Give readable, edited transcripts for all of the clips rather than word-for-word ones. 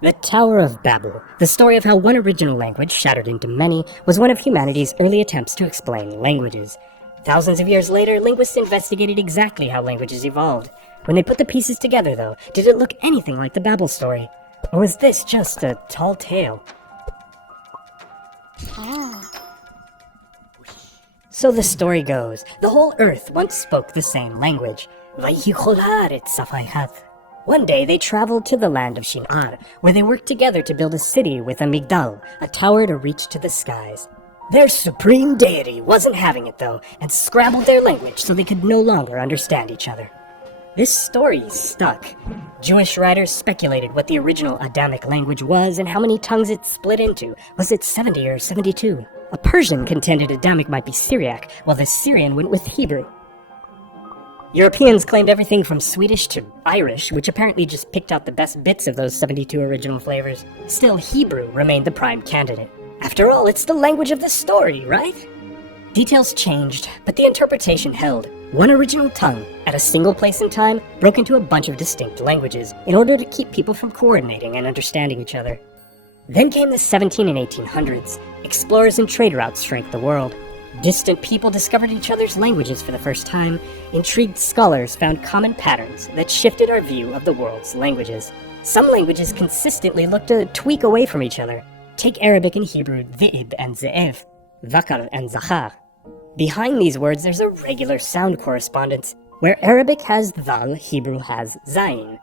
The Tower of Babel, the story of how one original language, shattered into many, was one of humanity's early attempts to explain languages. Thousands of years later, linguists investigated exactly how languages evolved. When they put the pieces together, though, did it look anything like the Babel story? Or was this just a tall tale? So the story goes, the whole earth once spoke the same language. One day they traveled to the land of Shinar, where they worked together to build a city with a migdal, a tower to reach to the skies. Their supreme deity wasn't having it though, and scrambled their language so they could no longer understand each other. This story stuck. Jewish writers speculated what the original Adamic language was and how many tongues it split into. Was it 70 or 72? A Persian contended Adamic might be Syriac, while the Syrian went with Hebrew. Europeans claimed everything from Swedish to Irish, which apparently just picked out the best bits of those 72 original flavors. Still, Hebrew remained the prime candidate. After all, it's the language of the story, right? Details changed, but the interpretation held. One original tongue, at a single place in time, broke into a bunch of distinct languages, in order to keep people from coordinating and understanding each other. Then came the 17 and 1800s. Explorers and trade routes shrank the world. Distant people discovered each other's languages for the first time. Intrigued scholars found common patterns that shifted our view of the world's languages. Some languages consistently looked a tweak away from each other. Take Arabic and Hebrew, dhi'ib and ze'ev, dhakar and zahar. Behind these words there's a regular sound correspondence. Where Arabic has dhal, Hebrew has zayin.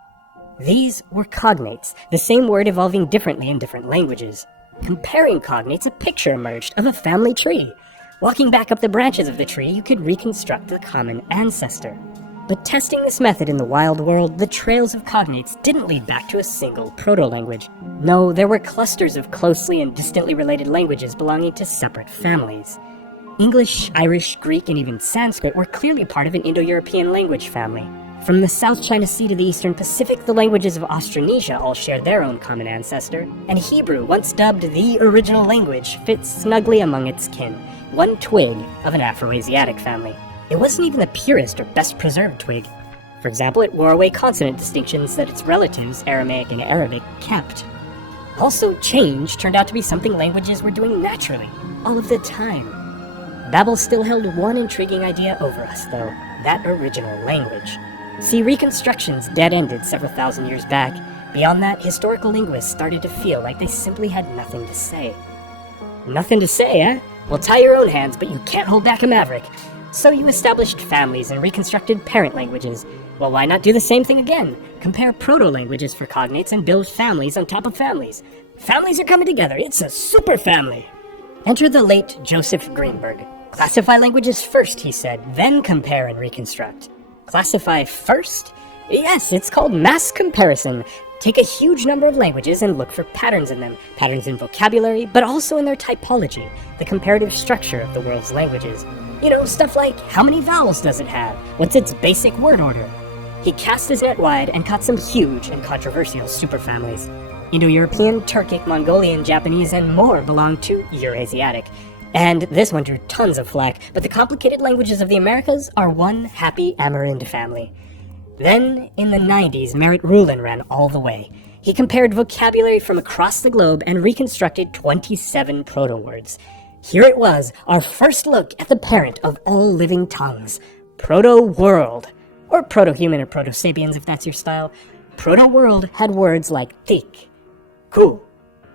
These were cognates, the same word evolving differently in different languages. Comparing cognates, a picture emerged of a family tree. Walking back up the branches of the tree, you could reconstruct the common ancestor. But testing this method in the wild world, the trails of cognates didn't lead back to a single proto-language. No, there were clusters of closely and distantly related languages belonging to separate families. English, Irish, Greek, and even Sanskrit were clearly part of an Indo-European language family. From the South China Sea to the Eastern Pacific, the languages of Austronesia all shared their own common ancestor, and Hebrew, once dubbed the original language, fits snugly among its kin, one twig of an Afro-Asiatic family. It wasn't even the purest or best preserved twig. For example, it wore away consonant distinctions that its relatives, Aramaic and Arabic, kept. Also, change turned out to be something languages were doing naturally, all of the time. Babel still held one intriguing idea over us, though, that original language. See, reconstructions dead-ended several thousand years back. Beyond that, historical linguists started to feel like they simply had nothing to say. Nothing to say, eh? Well, tie your own hands, but you can't hold back a maverick. So you established families and reconstructed parent languages. Well, why not do the same thing again? Compare proto-languages for cognates and build families on top of families. Families are coming together. It's a super family. Enter the late Joseph Greenberg. Classify languages first, he said, then compare and reconstruct. Classify first? Yes, it's called mass comparison. Take a huge number of languages and look for patterns in them. Patterns in vocabulary, but also in their typology, the comparative structure of the world's languages. You know, stuff like, how many vowels does it have? What's its basic word order? He cast his net wide and caught some huge and controversial superfamilies. Indo-European, Turkic, Mongolian, Japanese, and more belong to Eurasiatic. And this one drew tons of flack, but the complicated languages of the Americas are one happy Amerind family. Then, in the 90s, Merritt Rulin ran all the way. He compared vocabulary from across the globe and reconstructed 27 proto-words. Here it was, our first look at the parent of all living tongues, Proto-World. Or Proto-Human or Proto-Sapiens if that's your style. Proto-World had words like tik, ku,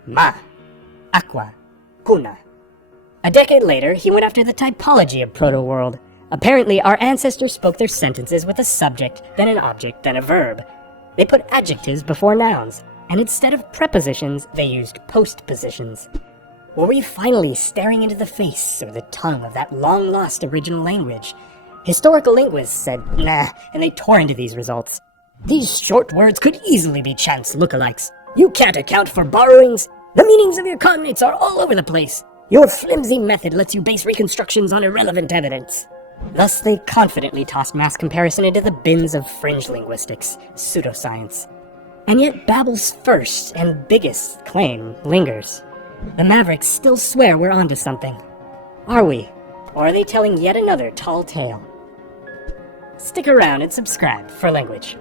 ma, aqua, kuna. A decade later, he went after the typology of Proto-World. Apparently, our ancestors spoke their sentences with a subject, then an object, then a verb. They put adjectives before nouns, and instead of prepositions, they used postpositions. Were we finally staring into the face or the tongue of that long-lost original language? Historical linguists said, nah, and they tore into these results. These short words could easily be chance lookalikes. You can't account for borrowings. The meanings of your cognates are all over the place. Your flimsy method lets you base reconstructions on irrelevant evidence. Thus, they confidently tossed mass comparison into the bins of fringe linguistics, pseudoscience. And yet Babel's first and biggest claim lingers. The Mavericks still swear we're onto something. Are we? Or are they telling yet another tall tale? Stick around and subscribe for language.